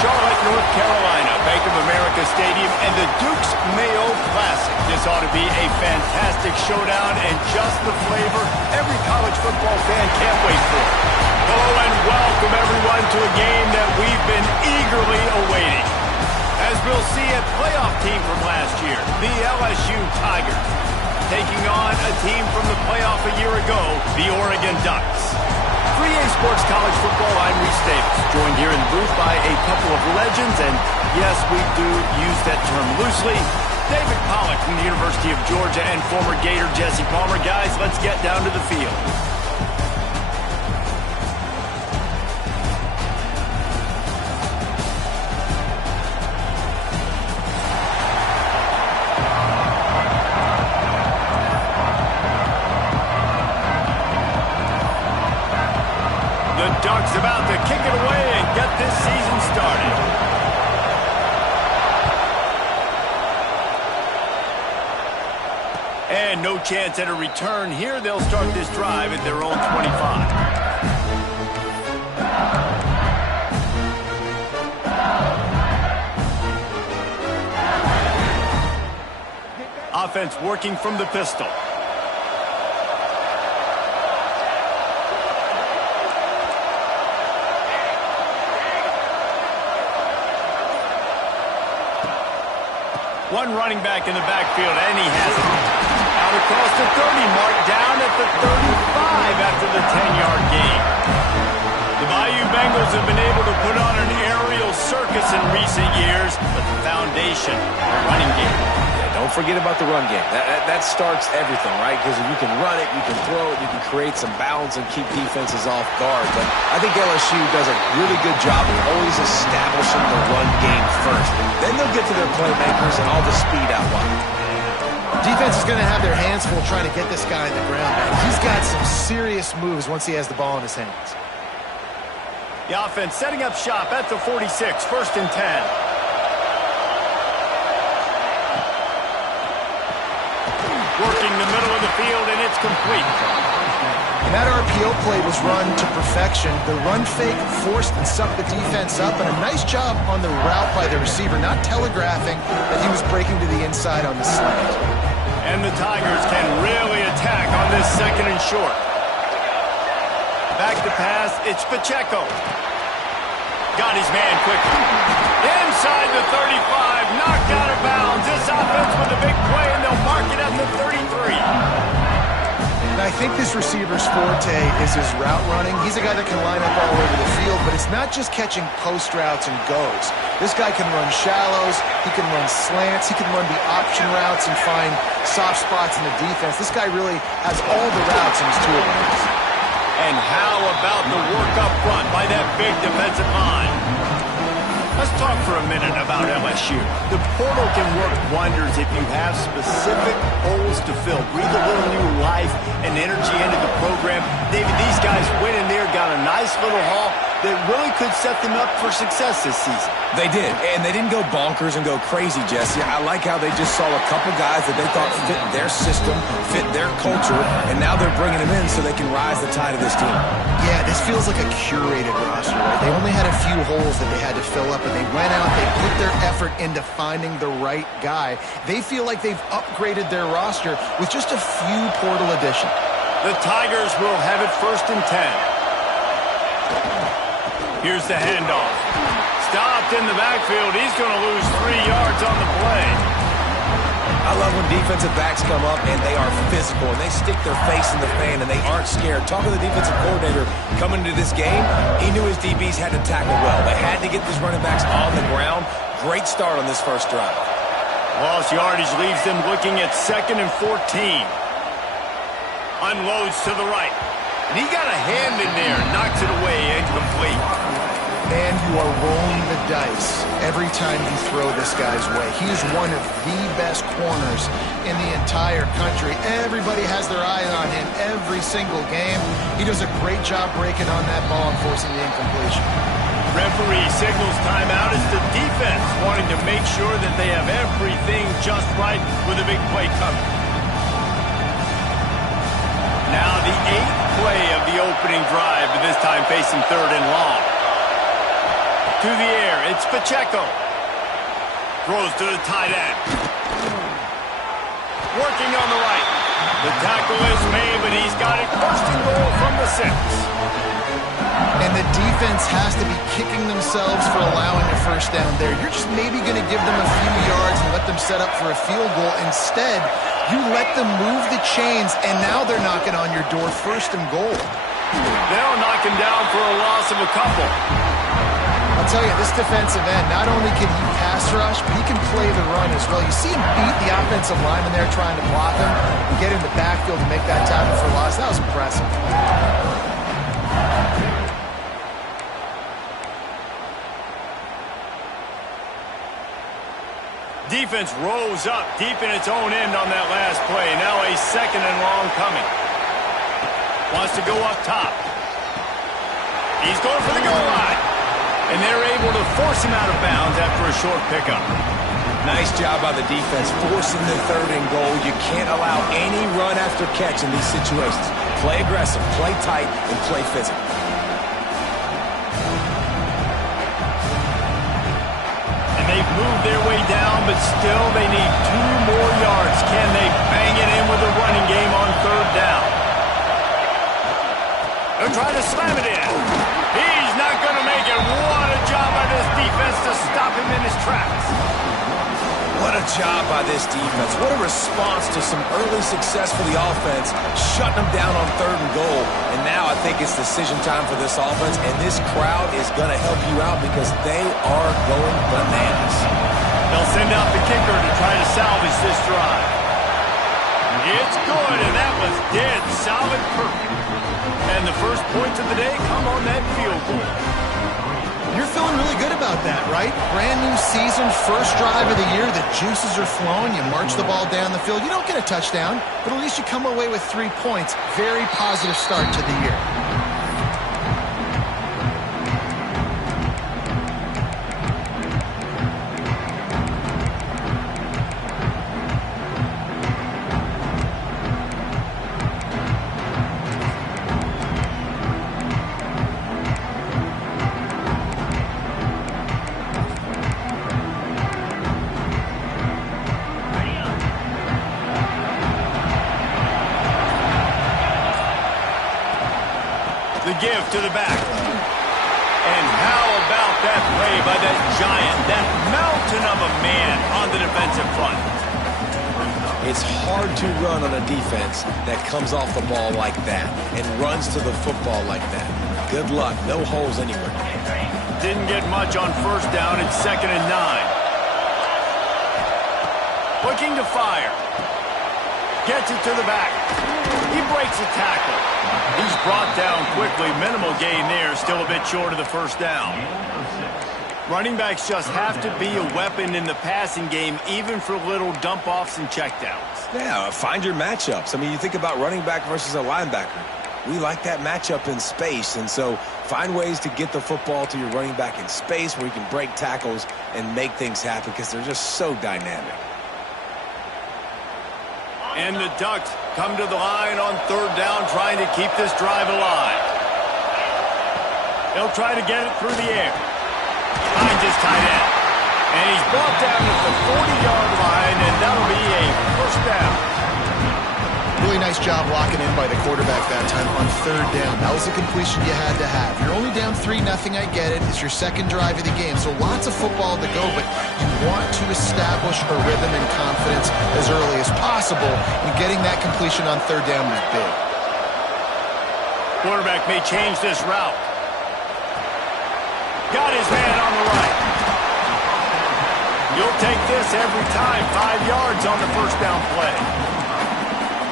Charlotte, North Carolina, Bank of America Stadium, and the Duke's Mayo Classic. This ought to be a fantastic showdown and just the flavor every college football fan can't wait for. Hello and welcome everyone to a game that we've been eagerly awaiting. As we'll see, a playoff team from last year, the LSU Tigers, taking on a team from the playoff a year ago, the Oregon Ducks. 3A Sports College Football, I'm Reese Davis, joined here in the booth by a couple of legends, and yes, we do use that term loosely. David Pollack from the University of Georgia and former Gator Jesse Palmer. Guys, let's get down to the field. Ducks about to kick it away and get this season started. And no chance at a return here. They'll start this drive at their own 25. Offense working from the pistol. One running back in the backfield, and he has it. Out across the 30, marked down at the 35 after the 10-yard gain. The Bayou Bengals have been able to put on an aerial circus in recent years, but the foundation, the running game. Yeah, don't forget about the run game. That starts everything, right? Because if you can run it, you can throw it, you can create some balance and keep defenses off guard. But I think LSU does a really good job of always establishing the run game first. Then they'll get to their playmakers and all the speed out wide. Defense is going to have their hands full trying to get this guy in the ground, man. He's got some serious moves once he has the ball in his hands. The offense setting up shop at the 46, 1st and 10. Working the middle of the field, and it's complete. And that RPO play was run to perfection. The run fake forced and sucked the defense up, and a nice job on the route by the receiver, not telegraphing that he was breaking to the inside on the slant. And the Tigers can really attack on this 2nd and short. Back to pass, it's Pacheco. Got his man quickly. Inside the 35, knocked out of bounds. This offense with a big play, and they'll mark it at the 33. And I think this receiver's forte is his route running. He's a guy that can line up all over the field, but it's not just catching post routes and goes. This guy can run shallows, he can run slants, he can run the option routes and find soft spots in the defense. This guy really has all the routes in his toolbox. And how about the work up front by that big defensive line? Let's talk for a minute about LSU. The portal can work wonders if you have specific holes to fill. Breathe a little new life and energy into the program. David, these guys went in there, got a nice little haul that really could set them up for success this season. They did, and they didn't go bonkers and go crazy, Jesse. I like how they just saw a couple guys that they thought fit their system, fit their culture, and now they're bringing them in so they can rise the tide of this team. Yeah, this feels like a curated roster, right? They only had a few holes that they had to fill up, and they went out, they put their effort into finding the right guy. They feel like they've upgraded their roster with just a few portal additions. The Tigers will have it 1st and 10. Here's the handoff. Stopped in the backfield. He's going to lose 3 yards on the play. I love when defensive backs come up and they are physical and they stick their face in the fan and they aren't scared. Talk to the defensive coordinator coming into this game. He knew his DBs had to tackle well. They had to get these running backs on the ground. Great start on this first drive. Lost yardage leaves them looking at 2nd and 14. Unloads to the right. And he got a hand in there, knocks it away, incomplete. And you are rolling the dice every time you throw this guy's way. He is one of the best corners in the entire country. Everybody has their eye on him every single game. He does a great job breaking on that ball and forcing the incompletion. Referee signals timeout as the defense wanting to make sure that they have everything just right with a big play coming. Now the 8th play of the opening drive, but this time facing 3rd and long. To the air, it's Pacheco. Throws to the tight end. Working on the right. The tackle is made, but he's got it first and goal from the 6. And the defense has to be kicking themselves for allowing a first down there. You're just maybe going to give them a few yards and let them set up for a field goal. Instead, you let them move the chains, and now they're knocking on your door first and goal. They'll knock him down for a loss of a couple. I'll tell you, this defensive end, not only can he pass rush, but he can play the run as well. You see him beat the offensive lineman there trying to block him and get in the backfield to make that tackle for a loss. That was impressive. Defense rose up deep in its own end on that last play. Now a second and long coming. Wants to go up top. He's going for the goal line. And they're able to force him out of bounds after a short pickup. Nice job by the defense forcing the third and goal. You can't allow any run after catch in these situations. Play aggressive, play tight, and play physical. And they've moved their way down, but still they need 2 more yards. Can they bang it in with a running game on third down? They're trying to slam it in. He's not going to make it. What a job by this defense to stop him in his tracks. What a job by this defense. What a response to some early success for the offense, shutting them down on third and goal. And now I think it's decision time for this offense, and this crowd is going to help you out because they are going bananas. They'll send out the kicker to try to salvage this drive. It's good, and that was dead solid perfect. And the first points of the day come on that field goal. You're feeling really good about that, right? Brand new season, first drive of the year. The juices are flowing. You march the ball down the field. You don't get a touchdown, but at least you come away with 3 points. Very positive start to the year. The give to the back. And how about that play by that giant, that mountain of a man on the defensive front? It's hard to run on a defense that comes off the ball like that and runs to the football like that. Good luck. No holes anywhere. Didn't get much on first down. It's 2nd and 9. Looking to fire. Gets it to the back. He breaks a tackle. He's brought down quickly. Minimal gain there. Still a bit short of the first down. Running backs just have to be a weapon in the passing game, even for little dump-offs and checkdowns. Yeah, find your matchups. I mean, you think about running back versus a linebacker. We like that matchup in space, and so find ways to get the football to your running back in space where you can break tackles and make things happen because they're just so dynamic. And the Ducks come to the line on third down, trying to keep this drive alive. They'll try to get it through the air. Finds his tight end. And he's brought down at the 40-yard line, and that'll be a first down. Really nice job locking in by the quarterback that time on third down. That was a completion you had to have. You're only down 3-0, I get it. It's your second drive of the game, so lots of football to go, but you want to establish a rhythm and confidence as early as possible, and getting that completion on third down was big. Quarterback may change this route. Got his man on the right. You'll take this every time. 5 yards on the first down play.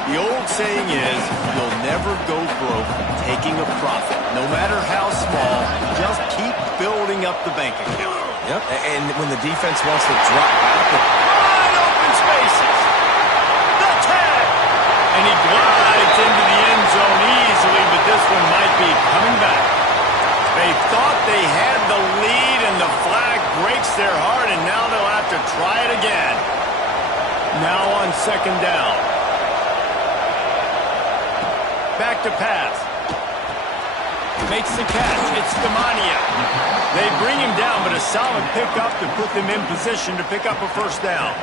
The old saying is, you'll never go broke taking a profit. No matter how small, just keep building up the bank account. Yep, and when the defense wants to drop back. Wide open spaces. The tag. And he glides into the end zone easily, but this one might be coming back. They thought they had the lead, and the flag breaks their heart, and now they'll have to try it again. Now on second down. Back to pass. Makes the catch. It's Demania. They bring him down, but a solid pickup to put them in position to pick up a first down.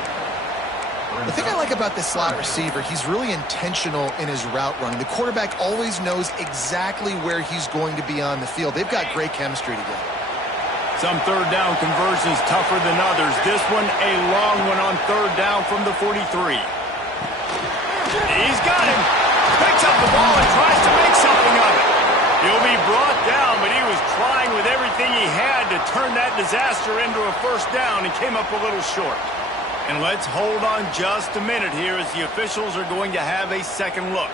The thing I like about this slot receiver, he's really intentional in his route running. The quarterback always knows exactly where he's going to be on the field. They've got great chemistry together. Some third down conversions tougher than others. This one, a long one on third down from the 43. He's got him. Picks up the ball and tries to make something of it. He'll be brought down, but he was trying with everything he had to turn that disaster into a first down and came up a little short. And let's hold on just a minute here as the officials are going to have a second look.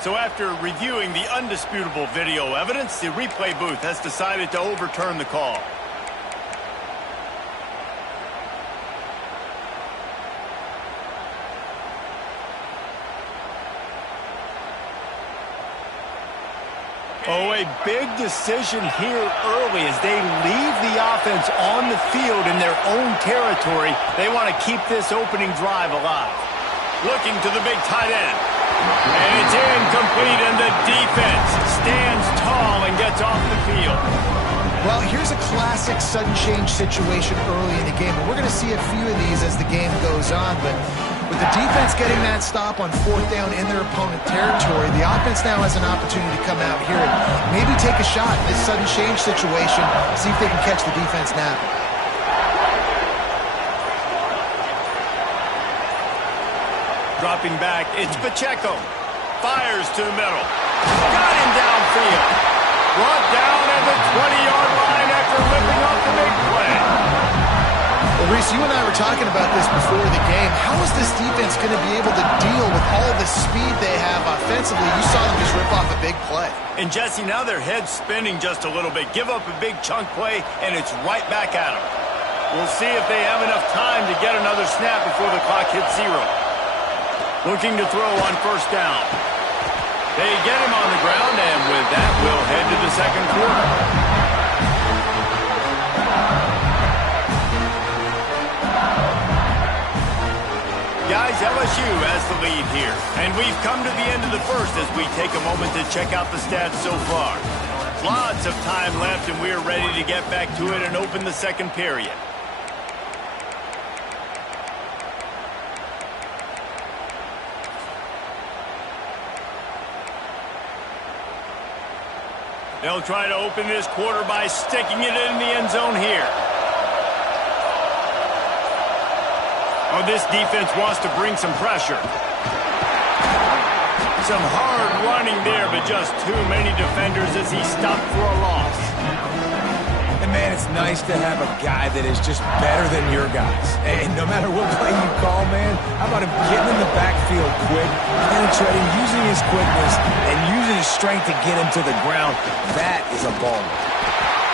So after reviewing the undisputable video evidence, the replay booth has decided to overturn the call. Oh, a big decision here early as they leave the offense on the field in their own territory. They want to keep this opening drive alive. Looking to the big tight end. And it's incomplete, and the defense stands tall and gets off the field. Well, here's a classic sudden change situation early in the game. And we're going to see a few of these as the game goes on. But with the defense getting that stop on fourth down in their opponent territory, the offense now has an opportunity to come out here and maybe take a shot in this sudden change situation, see if they can catch the defense now. Dropping back, it's Pacheco. Fires to the middle. Got him downfield. Brought down at the 20-yard line after ripping off the big play. Well, Reese, you and I were talking about this before the game. How is this defense going to be able to deal with all the speed they have offensively? You saw them just rip off a big play. And, Jesse, now their head's spinning just a little bit. Give up a big chunk play, and it's right back at them. We'll see if they have enough time to get another snap before the clock hits zero. Looking to throw on first down. They get him on the ground, and with that, we'll head to the second quarter. Guys, LSU has the lead here. And we've come to the end of the first as we take a moment to check out the stats so far. Lots of time left, and we're ready to get back to it and open the second period. They'll try to open this quarter by sticking it in the end zone here. Oh, this defense wants to bring some pressure. Some hard running there, but just too many defenders as he stopped for a loss. And, man, it's nice to have a guy that is just better than your guys. And no matter what play you call, man, how about him getting in the backfield quick, penetrating, using his quickness, and using his strength to get him to the ground? That is a ball.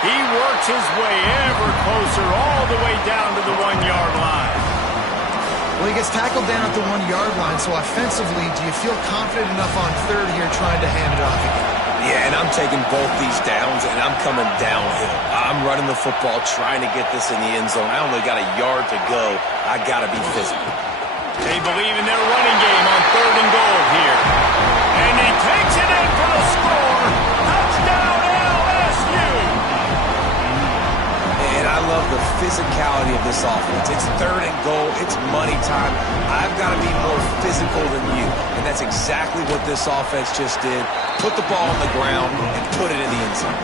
He works his way ever closer all the way down to the 1-yard line. Well, he gets tackled down at the 1-yard line, so offensively, do you feel confident enough on third here trying to hand it off again? Yeah, and I'm taking both these downs, and I'm coming downhill. I'm running the football, trying to get this in the end zone. I only got a yard to go. I got to be physical. They believe in their running game on third and goal here. And he takes it in for the score. Touchdown, LSU! And I love the physicality of this offense. It's third and goal. It's money time. I've got to be more physical than you. And that's exactly what this offense just did. Put the ball on the ground and put it in the end zone.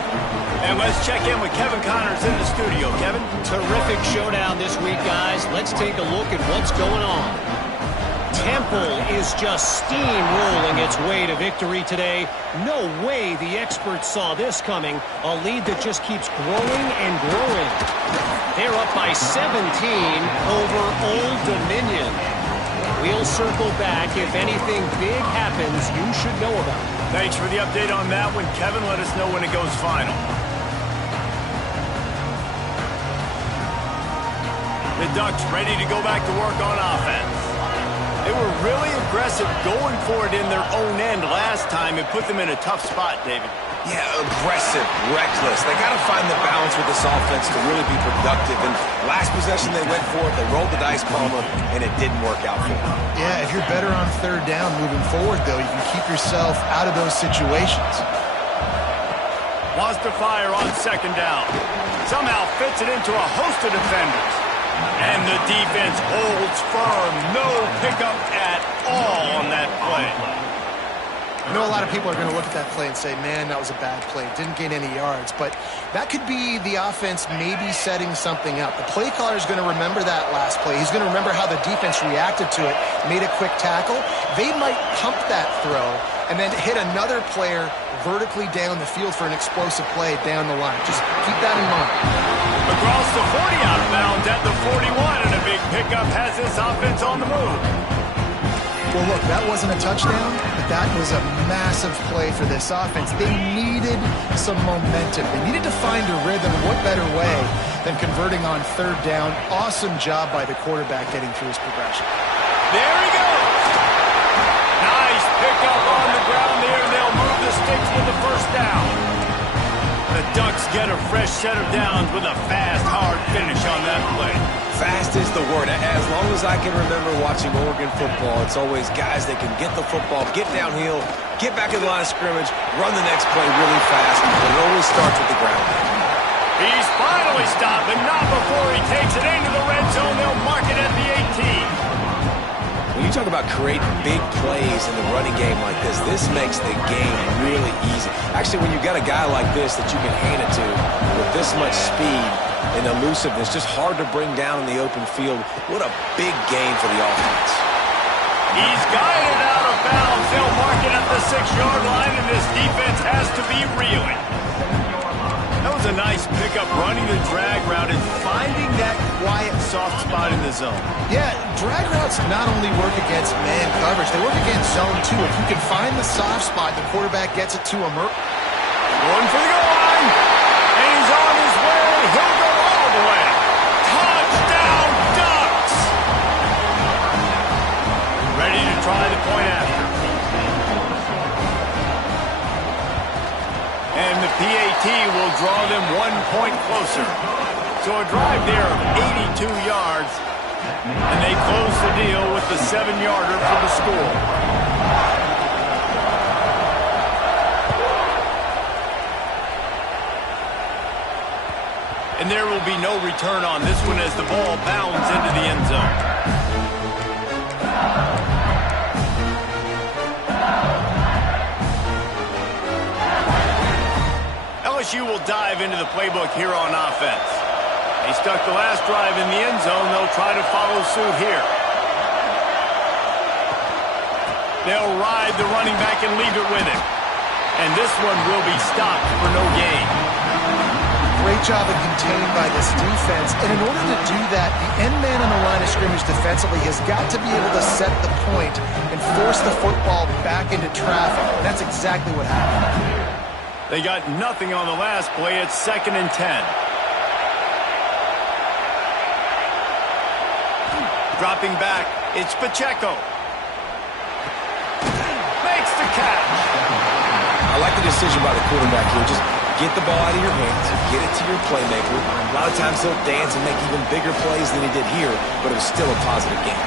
And let's check in with Kevin Connors in the studio. Kevin? Terrific showdown this week, guys. Let's take a look at what's going on. Temple is just steamrolling its way to victory today. No way the experts saw this coming. A lead that just keeps growing and growing. They're up by 17 over Old Dominion. We'll circle back. If anything big happens, you should know about it. Thanks for the update on that one, Kevin. Let us know when it goes final. The Ducks ready to go back to work on offense. They were really aggressive going for it in their own end last last time and put them in a tough spot, David. Yeah, aggressive, reckless. They got to find the balance with this offense to really be productive. And last possession they went for it, they rolled the dice, Palmer, and it didn't work out for them. Yeah, if you're better on third down moving forward, though, you can keep yourself out of those situations. Wants to fire on second down. Somehow fits it into a host of defenders. And the defense holds firm. No pickup at all on that play. I know a lot of people are going to look at that play and say, man, that was a bad play. Didn't gain any yards. But that could be the offense maybe setting something up. The play caller is going to remember that last play. He's going to remember how the defense reacted to it, made a quick tackle. They might pump that throw and then hit another player vertically down the field for an explosive play down the line. Just keep that in mind. Across the 40 out of bounds at the 41, and a big pickup has this offense on the move. Well, look, that wasn't a touchdown, but that was a massive play for this offense. They needed some momentum. They needed to find a rhythm. What better way than converting on third down? Awesome job by the quarterback getting through his progression. There he goes. Nice pickup on the ground there, and they'll move the sticks with the first down. The Ducks get a fresh set of downs with a fast, hard finish on that play. Fast is the word. As long as I can remember watching Oregon football, it's always guys that can get the football, get downhill, get back in the line of scrimmage, run the next play really fast, but it always starts with the ground. He's finally stopped, but not before he takes it into the red zone. They'll mark it at the 18. When you talk about creating big plays in the running game like this makes the game really easy. Actually, when you got a guy like this that you can hand it to with this much speed and elusiveness, just hard to bring down in the open field, what a big game for the offense. He's guided out of bounds. They'll mark it at the 6-yard line, and this defense has to be reeling. That was a nice pickup, running the drag route and finding that quiet, soft spot in the zone. Yeah, drag routes not only work against man coverage, they work against zone too. If you can find the soft spot, the quarterback gets it to him. Going for the goal line, and he's on his way. He'll go all the way. Touchdown, Ducks! Ready to try the point after. And the PAT will draw them 1 point closer. So a drive there of 82 yards, and they close the deal with the 7-yarder for the score. And there will be no return on this one as the ball bounds into the end zone. LSU will dive into the playbook here on offense. They stuck the last drive in the end zone. They'll try to follow suit here. They'll ride the running back and leave it with him. And this one will be stopped for no gain. Great job of containing by this defense. And in order to do that, the end man on the line of scrimmage defensively has got to be able to set the point and force the football back into traffic. And that's exactly what happened. They got nothing on the last play. It's 2nd and 10. Dropping back, it's Pacheco. Makes the catch. I like the decision by the quarterback here. Just get the ball out of your hands, get it to your playmaker. A lot of times he'll dance and make even bigger plays than he did here, but it was still a positive game.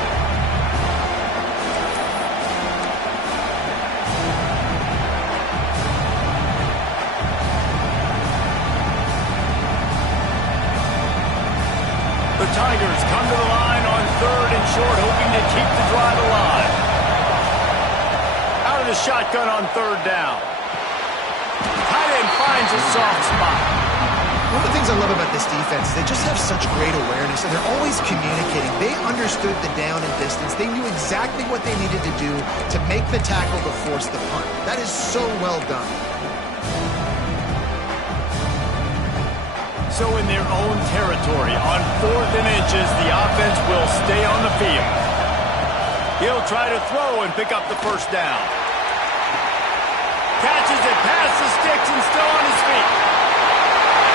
The Tigers come to the line on 3rd and short, hoping to keep the drive alive. Out of the shotgun on 3rd down. Tight end finds a soft spot. One of the things I love about this defense is they just have such great awareness, and they're always communicating. They understood the down and distance. They knew exactly what they needed to do to make the tackle to force the punt. That is so well done. So in their own territory, on 4th and inches, the offense will stay on the field. He'll try to throw and pick up the first down. Catches it past the sticks and still on his feet.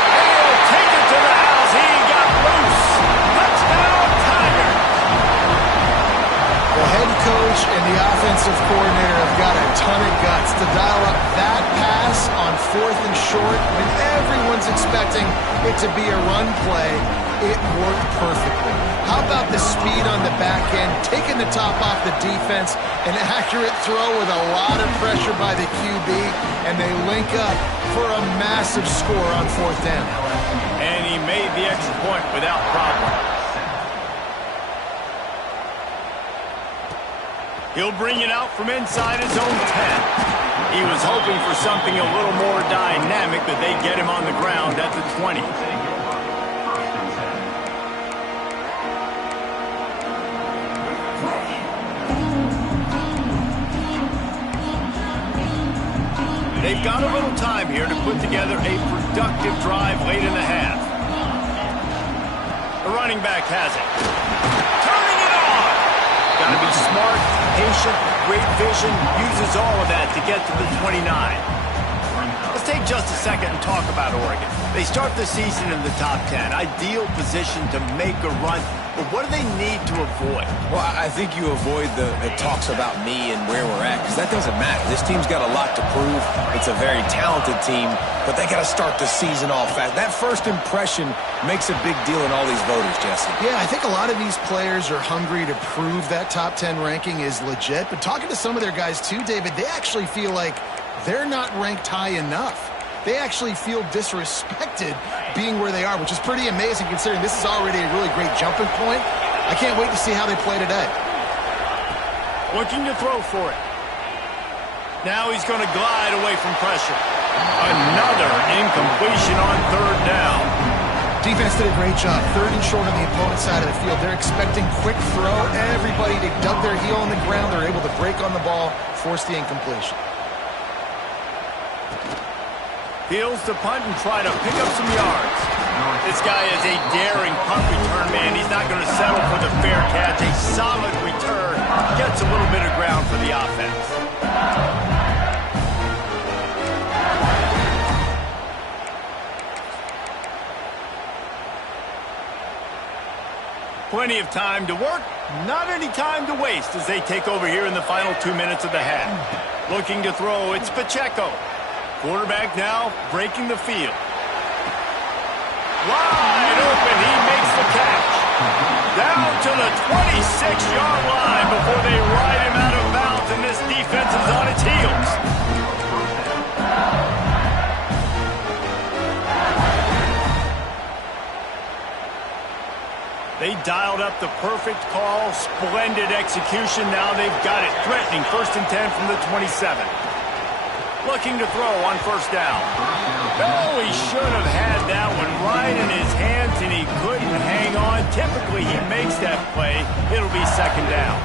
And he'll take it to the house. He got loose. Touchdown, Tiger. The head coach and the offensive coordinator have got a ton of guts to dial up that pass on 4th and short when everyone's expecting it to be a run play. It worked perfectly. How about the speed on the back end, taking the top off the defense, an accurate throw with a lot of pressure by the QB, and they link up for a massive score on 4th down. And he made the extra point without problem. He'll bring it out from inside his own 10. He was hoping for something a little more dynamic, but they get him on the ground at the 20. They've got a little time here to put together a productive drive late in the half. The running back has it. Turning it on! Got to be smart, patient, great vision, uses all of that to get to the 29. Let's take just a second and talk about Oregon. They start the season in the top 10. Ideal position to make a run. But what do they need to avoid? Well, I think you avoid the talks about me and where we're at, because that doesn't matter. This team's got a lot to prove. It's a very talented team, but they got to start the season off fast. That first impression makes a big deal in all these voters, Jesse. Yeah, I think a lot of these players are hungry to prove that top 10 ranking is legit. But talking to some of their guys too, David, they actually feel like they're not ranked high enough. They actually feel disrespected being where they are, which is pretty amazing considering this is already a really great jumping point. I can't wait to see how they play today. Looking to throw for it. Now he's going to glide away from pressure. Another incompletion on 3rd down. Defense did a great job. 3rd and short on the opponent's side of the field. They're expecting quick throw. Everybody, they dug their heel on the ground. They're able to break on the ball, force the incompletion. Heels to punt and try to pick up some yards. This guy is a daring punt return man. He's not going to settle for the fair catch. A solid return. Gets a little bit of ground for the offense. Plenty of time to work. Not any time to waste as they take over here in the final 2 minutes of the half. Looking to throw, it's Pacheco. Quarterback now breaking the field. Wide open, he makes the catch. Down to the 26-yard line before they ride him out of bounds, and this defense is on its heels. They dialed up the perfect call, splendid execution. Now they've got it threatening 1st and 10 from the 27. Looking to throw on 1st down. Oh, he should have had that one right in his hands, and he couldn't hang on. Typically, he makes that play. It'll be 2nd down.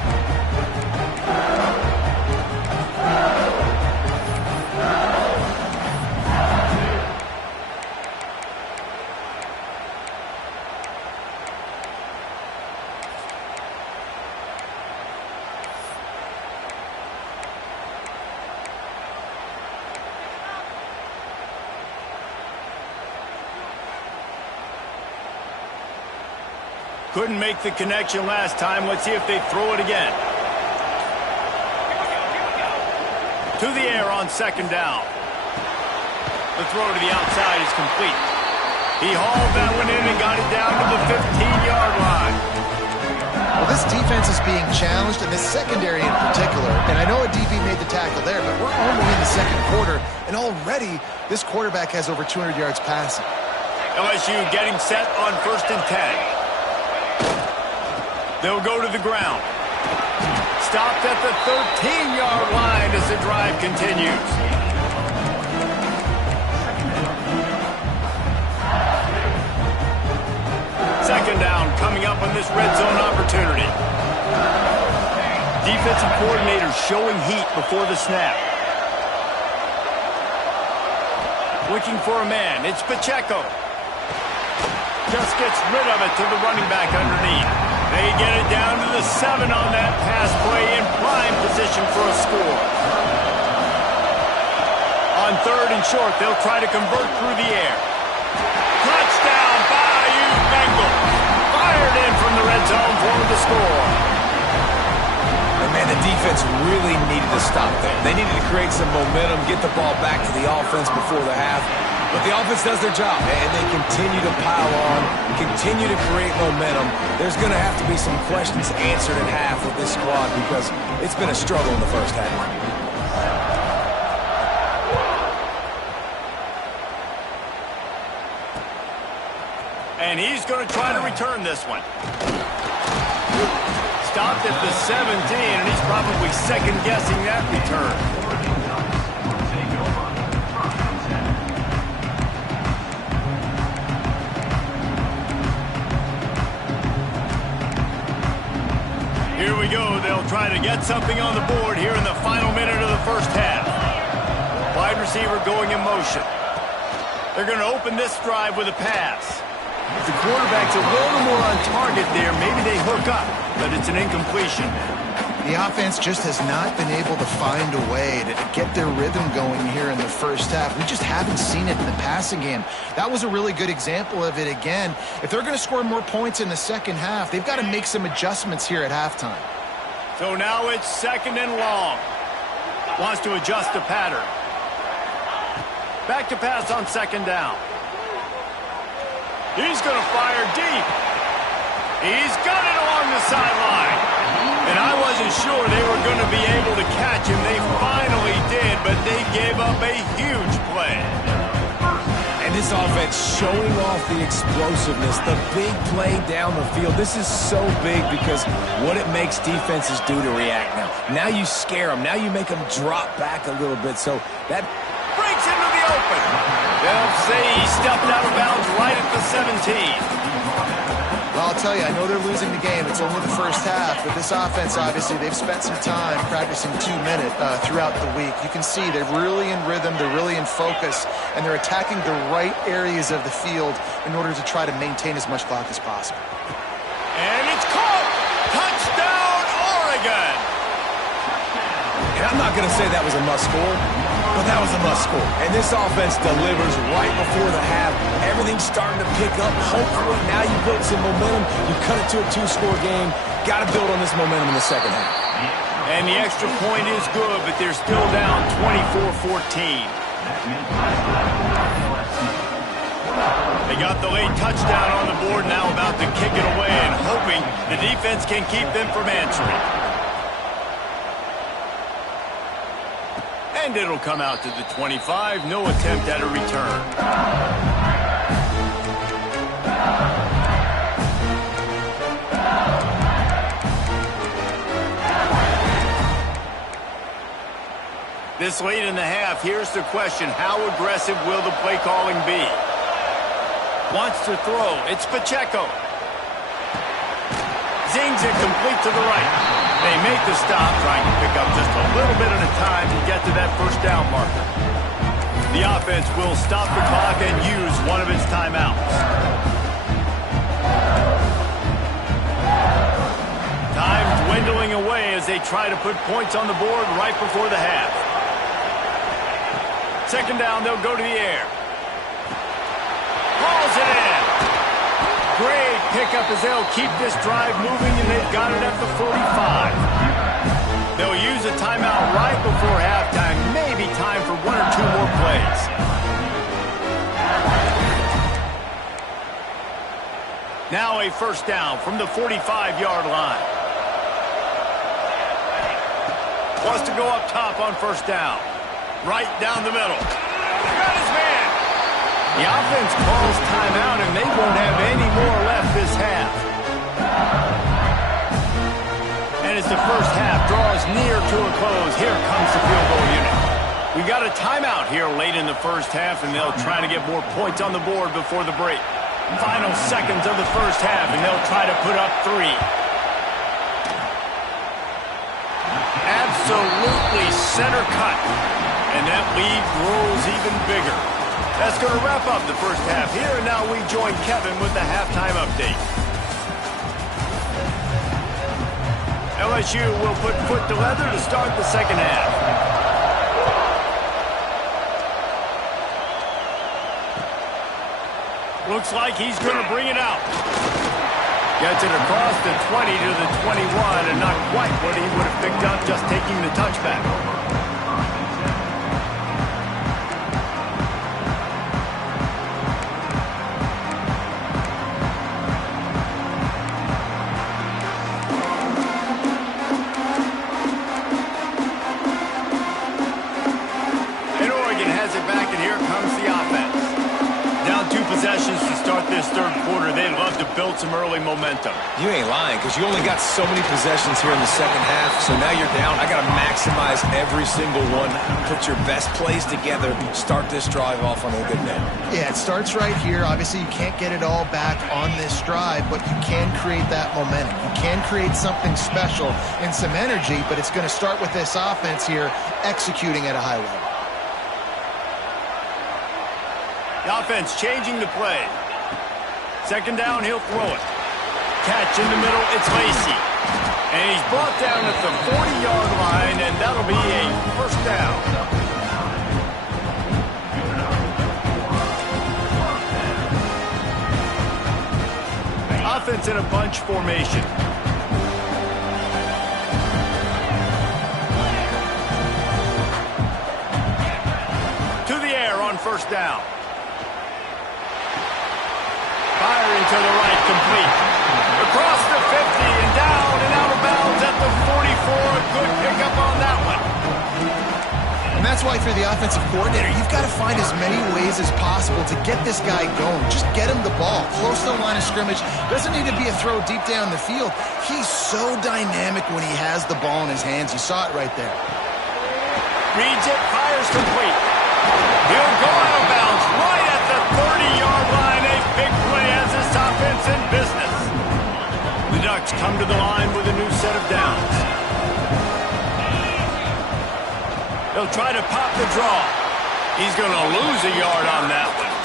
Couldn't make the connection last time. Let's see if they throw it again. To the air on 2nd down. The throw to the outside is complete. He hauled that one in and got it down to the 15-yard line. Well, this defense is being challenged, and this secondary in particular. And I know a DB made the tackle there, but we're only in the 2nd quarter, and already this quarterback has over 200 yards passing. LSU getting set on 1st and 10. They'll go to the ground. Stopped at the 13-yard line as the drive continues. Second down coming up on this red zone opportunity. Defensive coordinator showing heat before the snap. Looking for a man. It's Pacheco. Just gets rid of it to the running back underneath. They get it down to the 7 on that pass play in prime position for a score. On 3rd and short, they'll try to convert through the air. Touchdown, Bayou Bengals. Fired in from the red zone for the score. And Man, the defense really needed to stop there. They needed to create some momentum, get the ball back to the offense before the half. But the offense does their job, and they continue to pile on, continue to create momentum. There's going to have to be some questions answered at half with this squad because it's been a struggle in the first half. And he's going to try to return this one. Stopped at the 17, and he's probably second-guessing that return. Here we go. They'll try to get something on the board here in the final minute of the first half. Wide receiver going in motion. They're going to open this drive with a pass. If the quarterback's a little more on target there, maybe they hook up, but it's an incompletion. The offense just has not been able to find a way to get their rhythm going here in the first half. We just haven't seen it in the passing game. That was a really good example of it again. If they're going to score more points in the second half, they've got to make some adjustments here at halftime. So now it's second and long. Wants to adjust the pattern. Back to pass on second down. He's going to fire deep. He's got it along the sideline. And I wasn't sure they were going to be able to catch him. They finally did, but they gave up a huge play. And this offense showing off the explosiveness, the big play down the field. This is so big because what it makes defenses do to react now. Now you scare them. Now you make them drop back a little bit. So that breaks into the open. They'll say he stepped out of bounds right at the 17. Well, I'll tell you, I know they're losing the game. It's only the first half, but this offense, obviously, they've spent some time practicing 2 minutes throughout the week. You can see they're really in rhythm, they're really in focus, and they're attacking the right areas of the field in order to try to maintain as much clock as possible. And it's caught! Touchdown, Oregon! And I'm not going to say that was a must-score, but that was a must-score. And this offense delivers right before the half. Everything's starting to pick up. Hopefully now you build some momentum. You cut it to a 2-score game. Got to build on this momentum in the second half. And the extra point is good, but they're still down 24-14. They got the late touchdown on the board, now about to kick it away and hoping the defense can keep them from answering. And it'll come out to the 25. No attempt at a return. This late in the half, here's the question. How aggressive will the play calling be? Wants to throw. It's Pacheco. Zings it complete to the right. They make the stop, trying to pick up just a little bit at a time to get to that first down marker. The offense will stop the clock and use one of its timeouts. Time dwindling away as they try to put points on the board right before the half. Second down, they'll go to the air. Hauls it in. Great pickup as they'll keep this drive moving, and they've got it at the 45. They'll use a timeout right before halftime. Maybe time for 1 or 2 more plays. Now a first down from the 45-yard line. Wants to go up top on first down. Right down the middle. Got his man. The offense calls timeout, and they won't have any more left this half. And as the first half draws near to a close, here comes the field goal unit. We got a timeout here late in the first half, and they'll try to get more points on the board before the break. Final seconds of the first half, and they'll try to put up 3. Absolutely center cut. And that lead grows even bigger. That's going to wrap up the first half here, and now we join Kevin with the halftime update. LSU will put foot to leather to start the second half. Looks like he's going to bring it out. Gets it across the 20 to the 21, and not quite what he would have picked up just taking the touchback. And Oregon has it back, and here comes the offense. Down 2 possessions to start this third quarter. They'd love to build some early momentum. You ain't lying, because you only got so many possessions here in the second half, so now you're down. I got to maximize every single one. Put your best plays together. Start this drive off on a good note. Yeah, it starts right here. Obviously, you can't get it all back on this drive, but you can create that momentum. You can create something special and some energy, but it's going to start with this offense here executing at a high level. The offense changing the play. Second down, he'll throw it. Catch in the middle, it's Lacy. And he's brought down at the 40-yard line, and that'll be a first down. Offense in a bunch formation. To the air on first down. Firing to the right, complete. Across the 50 and down and out of bounds at the 44. Good pickup on that one. And that's why for the offensive coordinator, you've got to find as many ways as possible to get this guy going. Just get him the ball. Close to the line of scrimmage. Doesn't need to be a throw deep down the field. He's so dynamic when he has the ball in his hands. You saw it right there. Reads it, fires complete. He'll go out of bounds right at the 30-yard line. A big play as this offense in business. The Ducks come to the line with a new set of downs. He'll try to pop the draw. He's going to lose a yard on that one.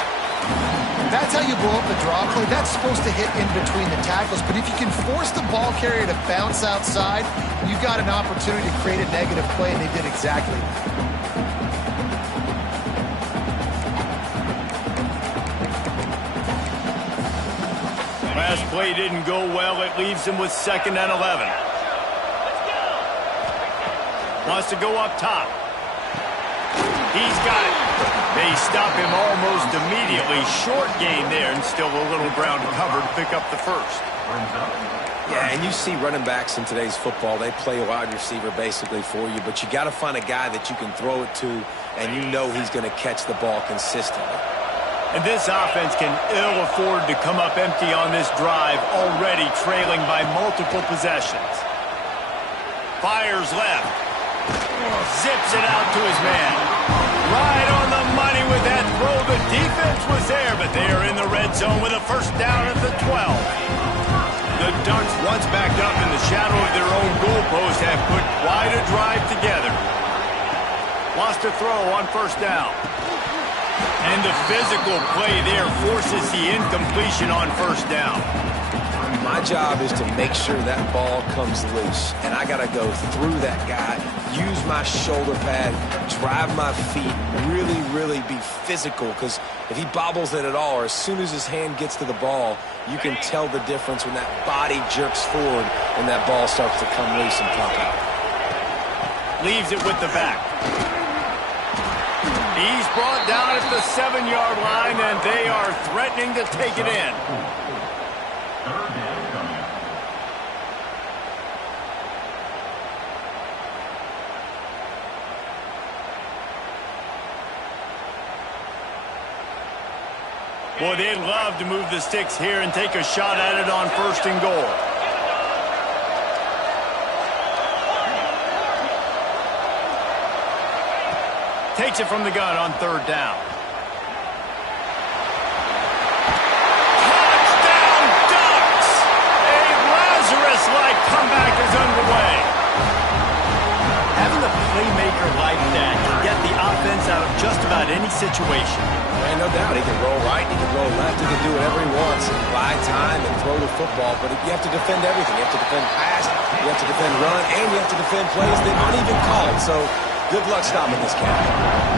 That's how you blow up the draw play. That's supposed to hit in between the tackles. But if you can force the ball carrier to bounce outside, you've got an opportunity to create a negative play, and they did exactly that. Last play didn't go well. It leaves him with 2nd and 11. Wants to go up top. He's got it. They stop him almost immediately. Short gain there, and still a little ground covered to pick up the first. Yeah, and you see running backs in today's football, they play a wide receiver basically for you, but you got to find a guy that you can throw it to, and you know he's going to catch the ball consistently. And this offense can ill afford to come up empty on this drive, already trailing by multiple possessions. Fires left. Zips it out to his man. Right on the money with that throw. The defense was there, but they are in the red zone with a first down at the 12. The Ducks, once backed up in the shadow of their own goalpost, have put quite a drive together. Lost a throw on first down. And the physical play there forces the incompletion on first down. My job is to make sure that ball comes loose, and I got to go through that guy, use my shoulder pad, drive my feet, really be physical, because if he bobbles it at all, or as soon as his hand gets to the ball, you can tell the difference when that body jerks forward and that ball starts to come loose and pop out. Leaves it with the back. He's brought down at the 7-yard line, and they are threatening to take it in. Boy, they'd love to move the sticks here and take a shot at it on 1st and goal. Takes it from the gun on 3rd down. Touchdown, Ducks! A Lazarus-like comeback is underway. Having a playmaker like that can get the offense out of just about any situation. Ain't no doubt. He can roll right, he can roll left, he can do whatever he wants, buy time and throw the football, but you have to defend everything. You have to defend pass, you have to defend run, and you have to defend plays that aren't even called. So good luck stopping this cat.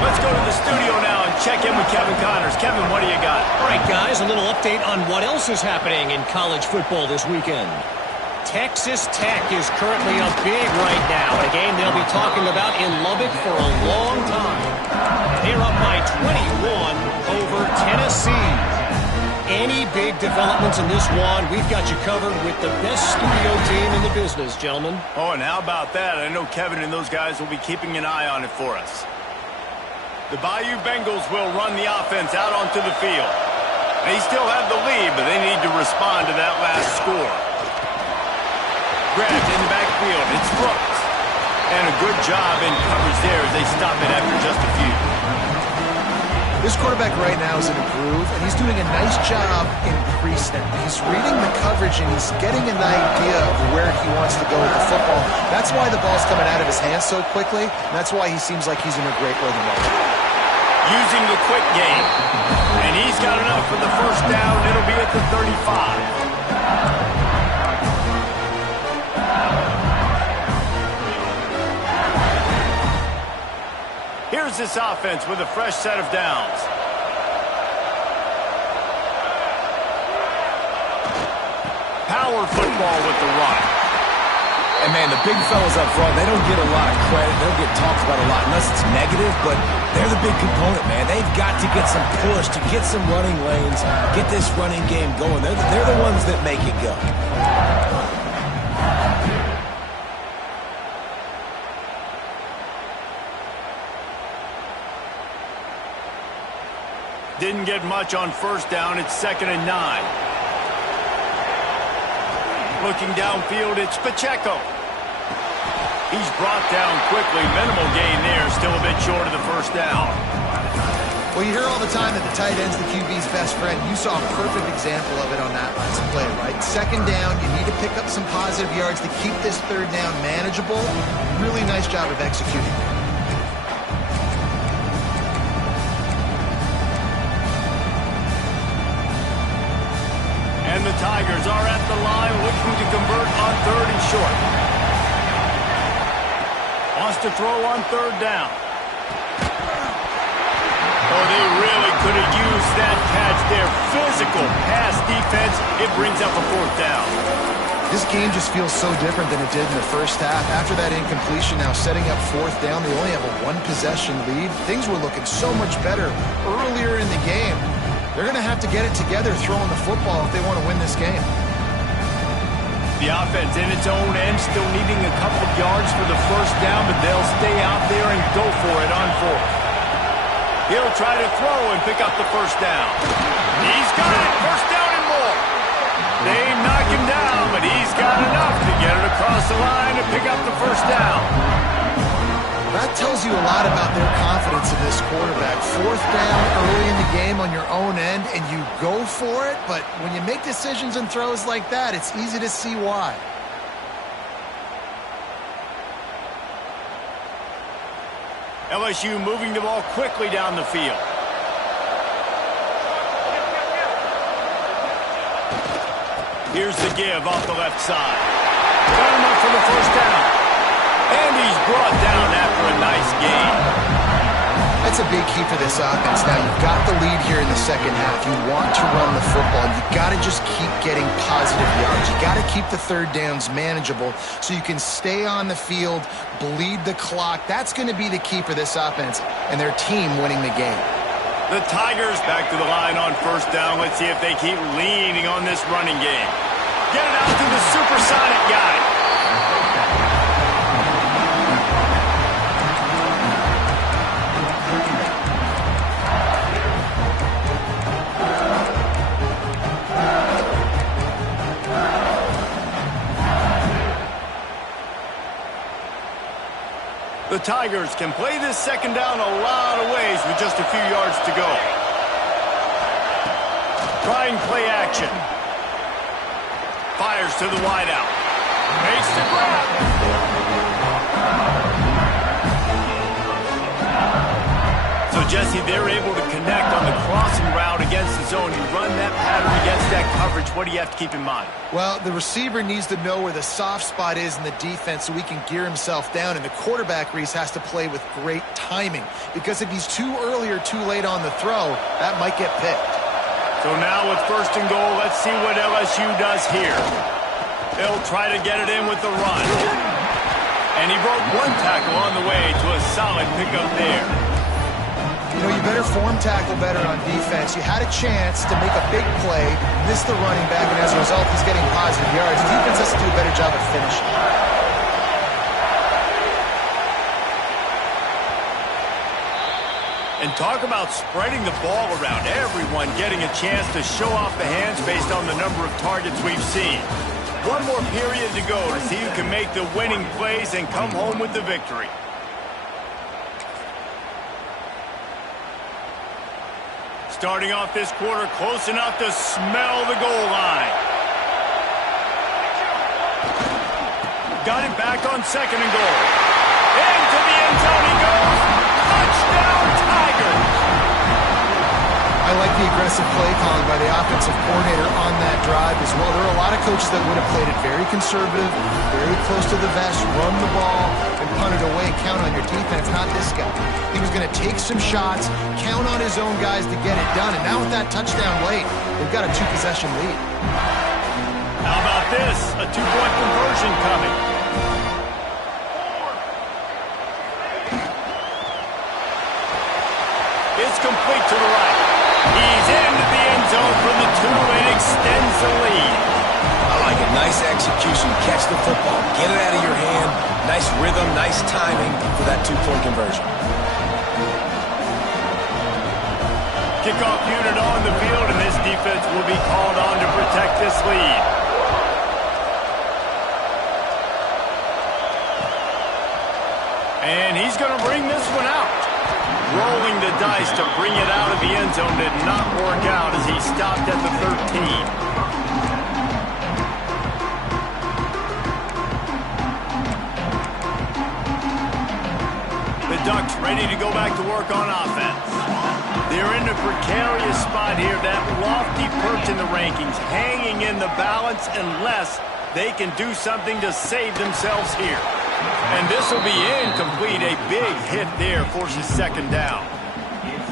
Let's go to the studio now and check in with Kevin Connors. Kevin, what do you got? All right, guys, a little update on what else is happening in college football this weekend. Texas Tech is currently up big right now, a game they'll be talking about in Lubbock for a long time. They're up by 21 over Tennessee. Any big developments in this one, we've got you covered with the best studio team in the business, gentlemen. Oh, and how about that? I know Kevin and those guys will be keeping an eye on it for us. The Bayou Bengals will run the offense out onto the field. They still have the lead, but they need to respond to that last score. Grabbed in the backfield. It's Brooks. And a good job in coverage there as they stop it after just a few. This quarterback right now is an improve, and he's doing a nice job in pre-snap. He's reading the coverage, and he's getting an idea of where he wants to go with the football. That's why the ball's coming out of his hands so quickly, and that's why he seems like he's in a great rhythm right now. Using the quick game. And he's got enough for the first down. It'll be at the 35. Here's this offense with a fresh set of downs. Power football with the run. And, man, the big fellas up front, they don't get a lot of credit. They don't get talked about a lot unless it's negative, but they're the big component, man. They've got to get some push, to get some running lanes, get this running game going. They're the ones that make it go. Didn't get much on first down. It's 2nd and 9. Looking downfield, it's Pacheco. He's brought down quickly. Minimal gain there. Still a bit short of the first down. Well, you hear all the time that the tight end's the QB's best friend. You saw a perfect example of it on that last play, right? 2nd down, you need to pick up some positive yards to keep this 3rd down manageable. Really nice job of executing. And the Tigers are at the line looking to convert on 3rd and short. Wants to throw on 3rd down. Oh, they really could have used that catch there. Physical pass defense. It brings up a 4th down. This game just feels so different than it did in the first half. After that incompletion, now setting up 4th down, they only have a 1-possession lead. Things were looking so much better earlier in the game. They're going to have to get it together throwing the football if they want to win this game. The offense in its own end, still needing a couple of yards for the first down, but they'll stay out there and go for it on 4th. He'll try to throw and pick up the first down. He's got it. First down and more. They knock him down, but he's got enough to get it across the line and pick up the first down. That tells you a lot about their confidence in this quarterback. 4th down early in the game on your own end, and you go for it, but when you make decisions and throws like that, it's easy to see why. LSU moving the ball quickly down the field. Here's the give off the left side. Got enough for the first down. And he's brought down after a nice gain. That's a big key for this offense. Now, you've got the lead here in the second half. You want to run the football. You've got to just keep getting positive yards. You've got to keep the 3rd downs manageable so you can stay on the field, bleed the clock. That's going to be the key for this offense and their team winning the game. The Tigers back to the line on first down. Let's see if they keep leaning on this running game. Get it out to the supersonic guy. The Tigers can play this 2nd down a lot of ways with just a few yards to go. Trying play action. Fires to the wideout. Makes the grab. So Jesse, they're able to connect on the crossing route against the zone. You run that pattern against that coverage. What do you have to keep in mind? Well, the receiver needs to know where the soft spot is in the defense so he can gear himself down. And the quarterback, Reese, has to play with great timing. Because if he's too early or too late on the throw, that might get picked. So now with first and goal, let's see what LSU does here. They'll try to get it in with the run. And he broke one tackle on the way to a solid pickup there. You know, you better form tackle better on defense. You had a chance to make a big play, missed the running back, and as a result, he's getting positive yards. Defense has to do a better job of finishing. And talk about spreading the ball around. Everyone getting a chance to show off the hands based on the number of targets we've seen. One more period to go to see who can make the winning plays and come home with the victory. Starting off this quarter close enough to smell the goal line. Got it back on second and goal. Into the end zone he goes. Touchdown, Tigers! I like the aggressive play calling by the offensive coordinator on that drive as well. There are a lot of coaches that would have played it very conservative, very close to the vest, run the ball, and punt it away. Count on your defense, not this guy. He was going to take some shots, count on his own guys to get it done. And now with that touchdown late, they've got a two-possession lead. How about this? A two-point conversion coming. It's complete to the right. He's into the end zone from the 2 and extends the lead. I like it. Nice execution. Catch the football. Get it out of your hand. Nice rhythm, nice timing for that two-point conversion. Kickoff unit on the field, and this defense will be called on to protect this lead. And he's going to bring this one out. Rolling the dice to bring it out of the end zone did not work out as he stopped at the 13. The Ducks ready to go back to work on offense. They're in a precarious spot here, that lofty perch in the rankings, hanging in the balance unless they can do something to save themselves here. And this will be incomplete. A big hit there forces second down.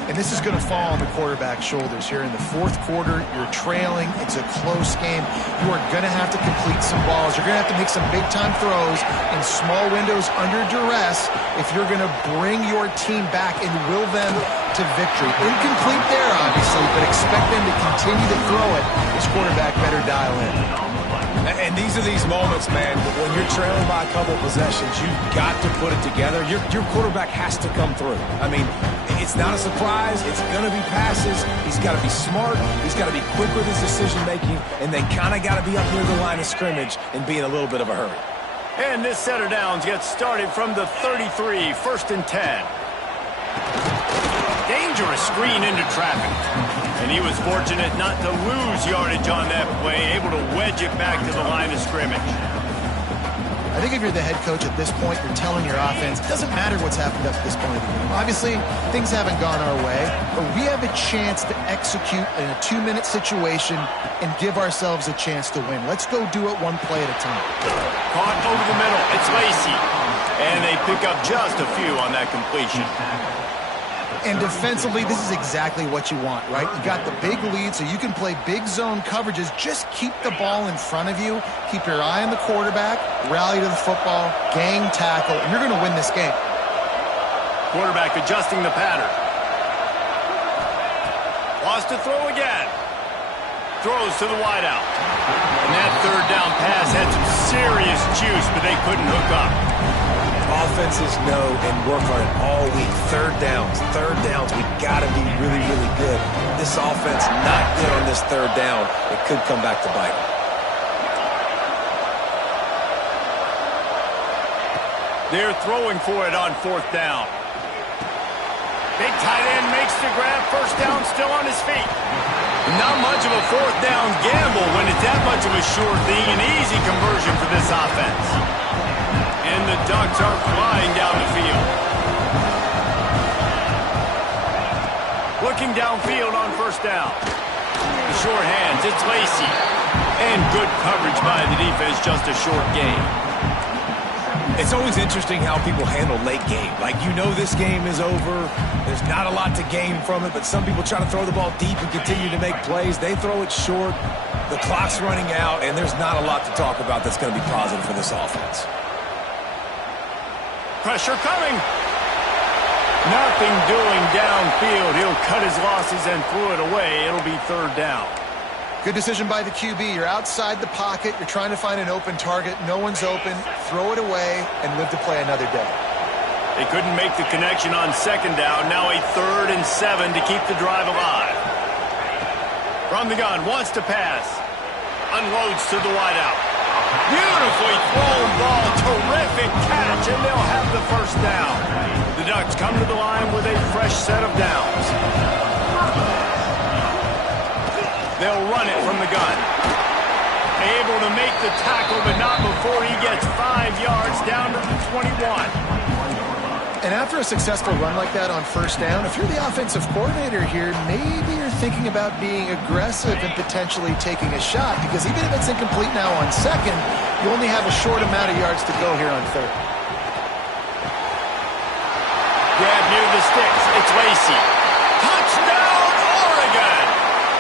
And this is going to fall on the quarterback's shoulders here in the fourth quarter. You're trailing. It's a close game. You are going to have to complete some balls. You're going to have to make some big-time throws in small windows under duress if you're going to bring your team back and will them to victory. Incomplete there, obviously, but expect them to continue to throw it. This quarterback better dial in. And these are these moments, man, when you're trailing by a couple of possessions, you've got to put it together. Your quarterback has to come through. I mean, it's not a surprise. It's going to be passes. He's got to be smart. He's got to be quick with his decision-making, and they kind of got to be up near the line of scrimmage and be in a little bit of a hurry. And this set of downs gets started from the 33, first and 10. Dangerous screen into traffic. And he was fortunate not to lose yardage on that play, able to wedge it back to the line of scrimmage. I think if you're the head coach at this point, you're telling your offense, it doesn't matter what's happened up to this point of the game. Obviously, things haven't gone our way, but we have a chance to execute in a 2-minute situation and give ourselves a chance to win. Let's go do it one play at a time. Caught over the middle. It's Lacy. And they pick up just a few on that completion. And defensively, this is exactly what you want, right? You got the big lead, so you can play big zone coverages. Just keep the ball in front of you. Keep your eye on the quarterback. Rally to the football. Gang tackle. And you're going to win this game. Quarterback adjusting the pattern. Wants to throw again. Throws to the wideout. And that third down pass had some serious juice, but they couldn't hook up. Offenses know and work on it all week. Third downs. We got to be really, really good. This offense not good on this third down. It could come back to bite them. They're throwing for it on fourth down. Big tight end makes the grab. First down, still on his feet. Not much of a fourth down gamble when it's that much of a sure thing. An easy conversion for this offense. And the Ducks are flying down the field. Looking downfield on first down. The short hands, it's Lacy. And good coverage by the defense, just a short gain. It's always interesting how people handle late game. Like, you know this game is over. There's not a lot to gain from it, but some people try to throw the ball deep and continue to make plays. They throw it short. The clock's running out, and there's not a lot to talk about that's going to be positive for this offense. Pressure coming. Nothing doing downfield. He'll cut his losses and throw it away. It'll be third down. Good decision by the QB. You're outside the pocket. You're trying to find an open target. No one's open. Throw it away and live to play another day. They couldn't make the connection on second down. Now a 3rd and 7 to keep the drive alive. From the gun, wants to pass. Unloads to the wideout. Beautifully thrown ball. Terrific catch, and they'll have the first down. The Ducks come to the line with a fresh set of downs. They'll run it from the gun. Able to make the tackle, but not before he gets 5 yards down to the 21. And after a successful run like that on first down, if you're the offensive coordinator here, maybe you're thinking about being aggressive and potentially taking a shot, because even if it's incomplete now on second, you only have a short amount of yards to go here on third. Grab near the sticks. It's Lacy. Touchdown, Oregon!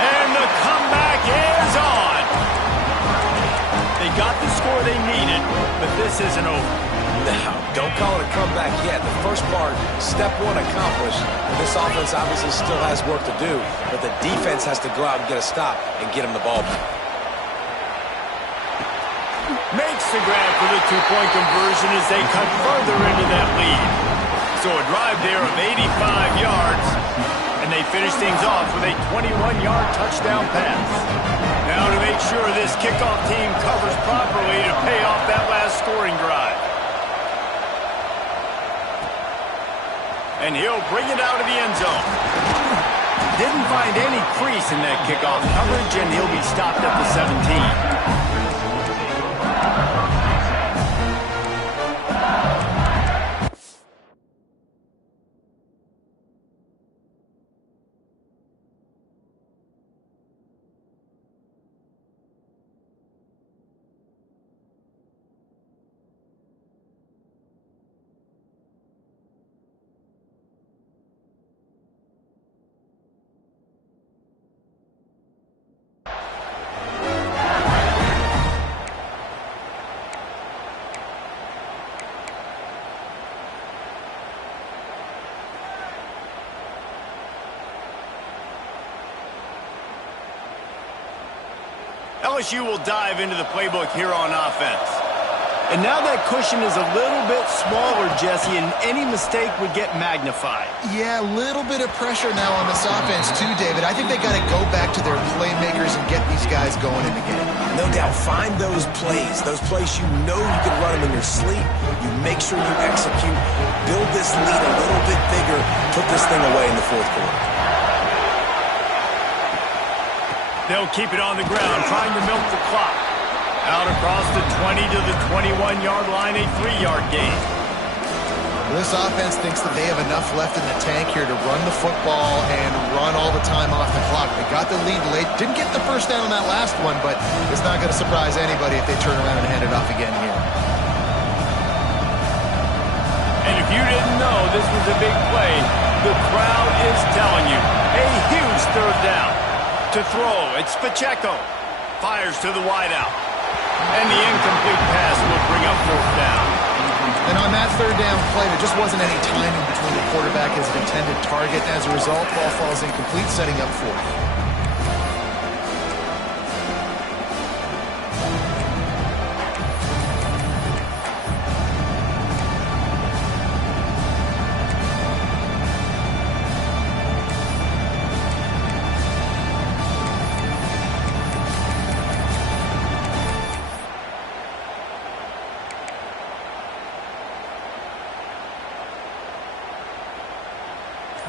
And the comeback is on. They got the score they needed, but this isn't over. No, don't call it a comeback yet. The first part, step 1 accomplished. This offense obviously still has work to do, but the defense has to go out and get a stop and get him the ball back. Makes the grab for the 2-point conversion as they cut further into that lead. So a drive there of 85 yards, and they finish things off with a 21-yard touchdown pass. Now to make sure this kickoff team covers properly to pay off that last scoring drive. And he'll bring it out of the end zone. Didn't find any crease in that kickoff coverage, and he'll be stopped at the 17. LSU will dive into the playbook here on offense. And now that cushion is a little bit smaller, Jesse, and any mistake would get magnified. Yeah, a little bit of pressure now on this offense too, David. I think they got to go back to their playmakers and get these guys going in the game. No doubt, find those plays you know you can run them in your sleep. You make sure you execute, build this lead a little bit bigger, put this thing away in the fourth quarter. They'll keep it on the ground, trying to milk the clock. Out across the 20 to the 21-yard line, a 3-yard gain. This offense thinks that they have enough left in the tank here to run the football and run all the time off the clock. They got the lead late. Didn't get the first down on that last one, but it's not going to surprise anybody if they turn around and hand it off again here. And if you didn't know this was a big play, the crowd is telling you. A huge third down. To throw, it's Pacheco. Fires to the wideout. And the incomplete pass will bring up fourth down. And on that third down play, there just wasn't any timing between the quarterback and his intended target. As a result, ball falls incomplete, setting up fourth.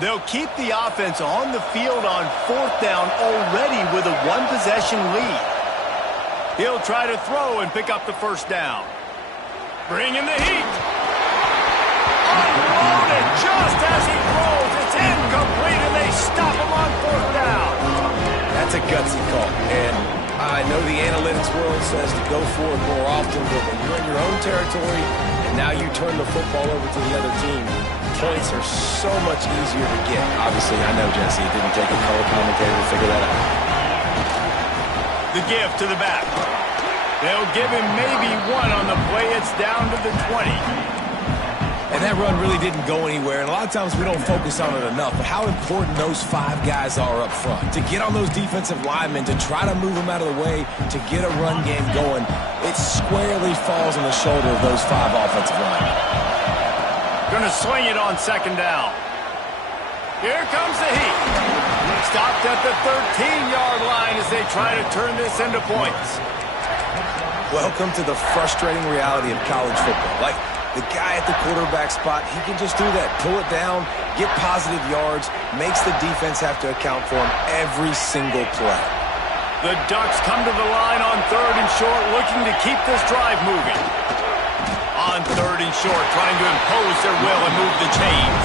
They'll keep the offense on the field on fourth down already with a one-possession lead. He'll try to throw and pick up the first down. Bring in the heat. Unloaded just as he throws. It's incomplete, and they stop him I know the analytics world says to go for it more often, but when you're in your own territory and now you turn the football over to the other team, points are so much easier to get. Obviously, I know, Jesse, it didn't take a color commentator to figure that out. The give to the back. They'll give him maybe one on the play. It's down to the 20. And that run really didn't go anywhere, and a lot of times we don't focus on it enough, but how important those 5 guys are up front. To get on those defensive linemen, to try to move them out of the way, to get a run game going, it squarely falls on the shoulder of those 5 offensive linemen. Going to swing it on second down. Here comes the heat. Stopped at the 13-yard line as they try to turn this into points. Welcome to the frustrating reality of college football. Like, the guy at the quarterback spot, he can just do that. Pull it down, get positive yards, makes the defense have to account for him every single play. The Ducks come to the line on 3rd and short, looking to keep this drive moving. On 3rd and short, trying to impose their will and move the chains.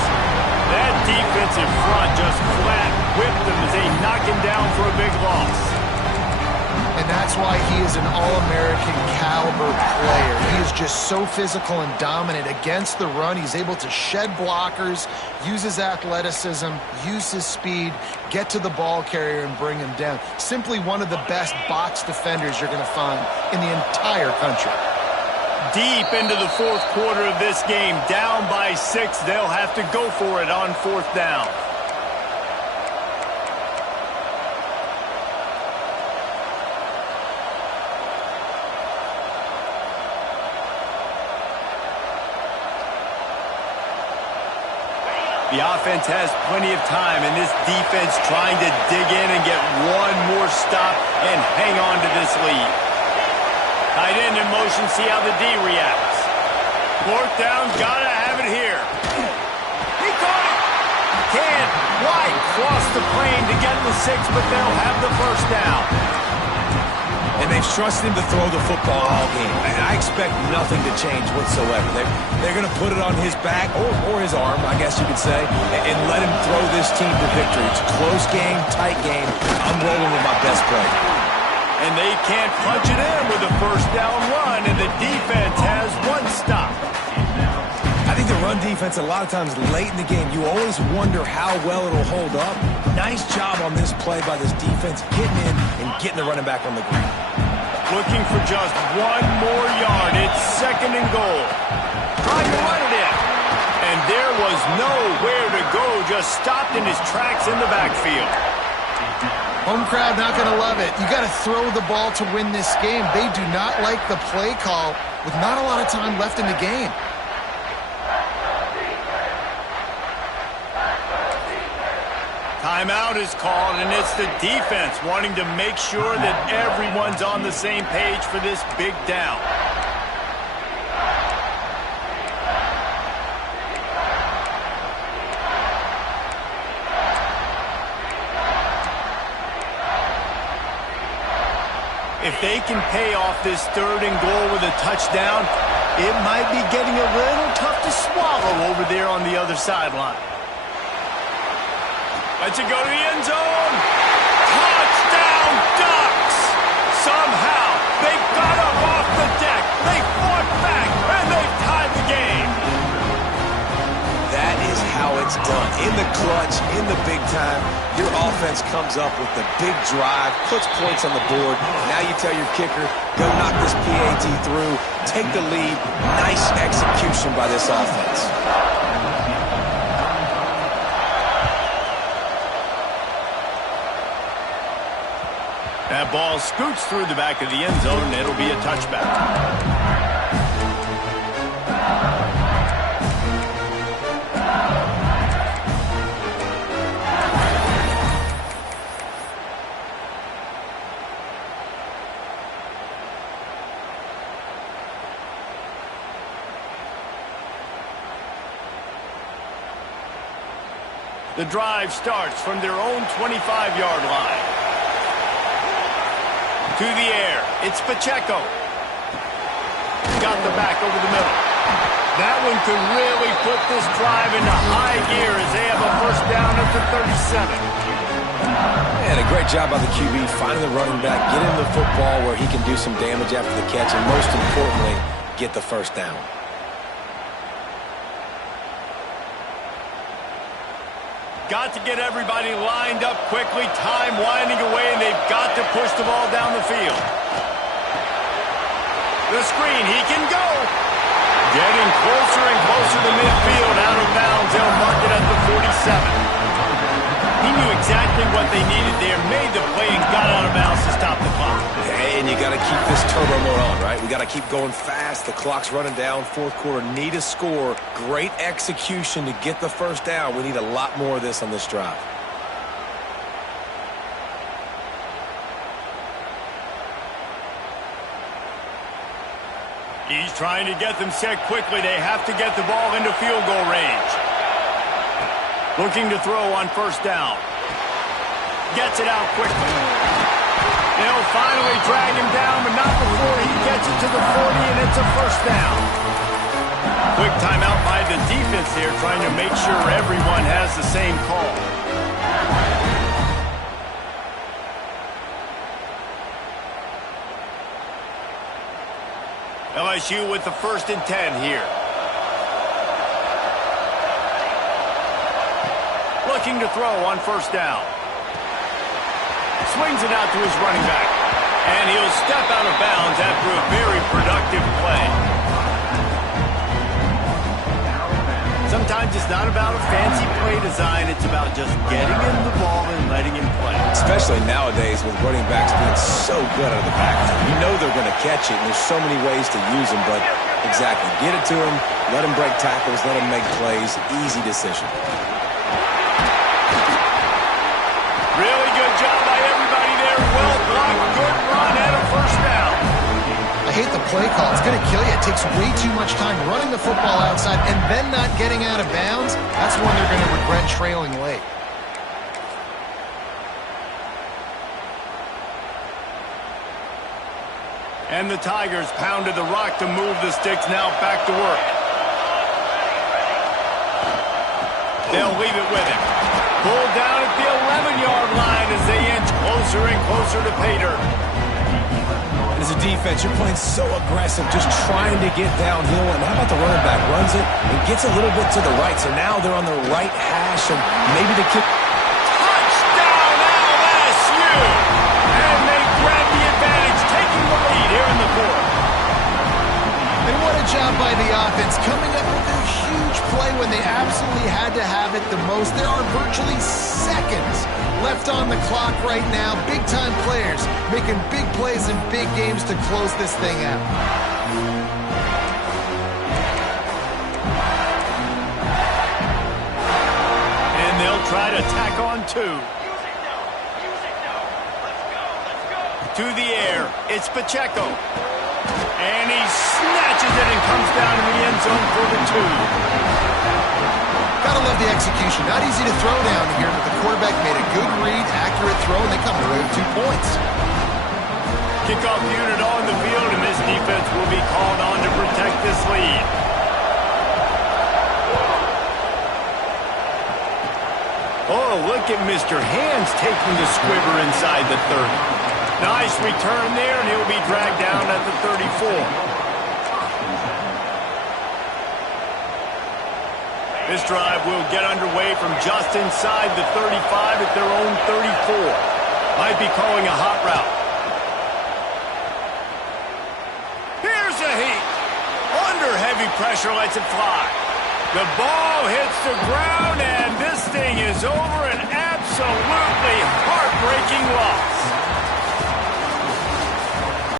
That defensive front just flat whipped them as they knock him down for a big loss. And that's why he is an All-American caliber player. He is just so physical and dominant against the run. He's able to shed blockers, use his athleticism, use his speed, get to the ball carrier and bring him down. Simply one of the best box defenders you're going to find in the entire country. Deep into the 4th quarter of this game, down by 6. They'll have to go for it on 4th down. The offense has plenty of time, and this defense trying to dig in and get one more stop and hang on to this lead. Tight end in motion, see how the D reacts. 4th down, gotta have it here. He caught it! Can't quite cross the plane to get the 6, but they'll have the 1st down. And they've trusted him to throw the football all game. And I expect nothing to change whatsoever. They're going to put it on his back, or his arm, I guess you could say, and let him throw this team to victory. It's a close game, tight game. I'm rolling with my best player. And they can't punch it in with a 1st down run, and the defense has 1 stop. I think the run defense, a lot of times late in the game, you always wonder how well it'll hold up. Nice job on this play by this defense, getting in and getting the running back on the ground. Looking for just 1 more yard. It's 2nd and goal. Trying to run it in. And there was nowhere to go. Just stopped in his tracks in the backfield. Home crowd not going to love it. You got to throw the ball to win this game. They do not like the play call with not a lot of time left in the game. Timeout is called, and it's the defense wanting to make sure that everyone's on the same page for this big down. If they can pay off this 3rd and goal with a touchdown, it might be getting a little tough to swallow over there on the other sideline. Let's it go to the end zone. Touchdown, Ducks! Somehow, they got up off the deck. They fought back, and they've tied the game. That is how it's done. In the clutch, in the big time, your offense comes up with the big drive, puts points on the board. Now you tell your kicker, go knock this PAT through, take the lead. Nice execution by this offense. That ball scoots through the back of the end zone, and it'll be a touchback. The drive starts from their own 25-yard line. To the air, it's Pacheco. Got the back over the middle. That one could really put this drive into high gear as they have a 1st down at the 37. And a great job by the QB finding the running back, get him the football where he can do some damage after the catch, and most importantly, get the first down. Got to get everybody lined up quickly, time winding away, and they've got to push the ball down the field. The screen, he can go. Getting closer and closer to midfield, out of bounds. They'll mark it at the 47. He knew exactly what they needed there, made the play, and got out of bounds to stop the clock. And you got to keep this turbo mode on, right? We got to keep going fast. The clock's running down. Fourth quarter, need a score. Great execution to get the first down. We need a lot more of this on this drive. He's trying to get them set quickly. They have to get the ball into field goal range. Looking to throw on first down. Gets it out quickly. They'll finally drag him down, but not before he gets it to the 40, and it's a first down. Quick timeout by the defense here, trying to make sure everyone has the same call. LSU with the 1st and 10 here. Looking to throw on first down. Swings it out to his running back. And he'll step out of bounds after a very productive play. Sometimes it's not about a fancy play design. It's about just getting him the ball and letting him play. Especially nowadays with running backs being so good out of the backfield. You know they're going to catch it, and there's so many ways to use them, but exactly. Get it to him, let him break tackles, let him make plays. Easy decision. Really good job by everybody there. Well blocked, good run, and a first down. I hate the play call. It's going to kill you. It takes way too much time running the football outside and then not getting out of bounds. That's when they're going to regret trailing late. And the Tigers pounded the rock to move the sticks, now back to work. They'll leave it with him. Pulled down at the 11-yard line as they inch closer and closer to pay dirt. As a defense, you're playing so aggressive, just trying to get downhill. And how about the running back? Runs it and gets a little bit to the right. So now they're on the right hash, and maybe the kick. Touchdown, LSU! And they grab the advantage, taking the lead here in the fourth. And what a job by the offense, coming up with a huge play when they absolutely had to have it the most. There are virtually seconds left on the clock right now. Big-time players making big plays in big games to close this thing out. And they'll try to tack on two. To the air, it's Pacheco. And he snatches it and comes down in the end zone for the 2. Gotta love the execution. Not easy to throw down here, but the quarterback made a good read, accurate throw, and they come away with 2 points. Kickoff unit on the field, and this defense will be called on to protect this lead. Oh, look at Mr. Hands taking the squiver inside the 30. Nice return there, and he'll be dragged down at the 34. This drive will get underway from just inside the 35 at their own 34. Might be calling a hot route. Here's a heat. Under heavy pressure, lets it fly. The ball hits the ground, and this thing is over. An absolutely heartbreaking loss.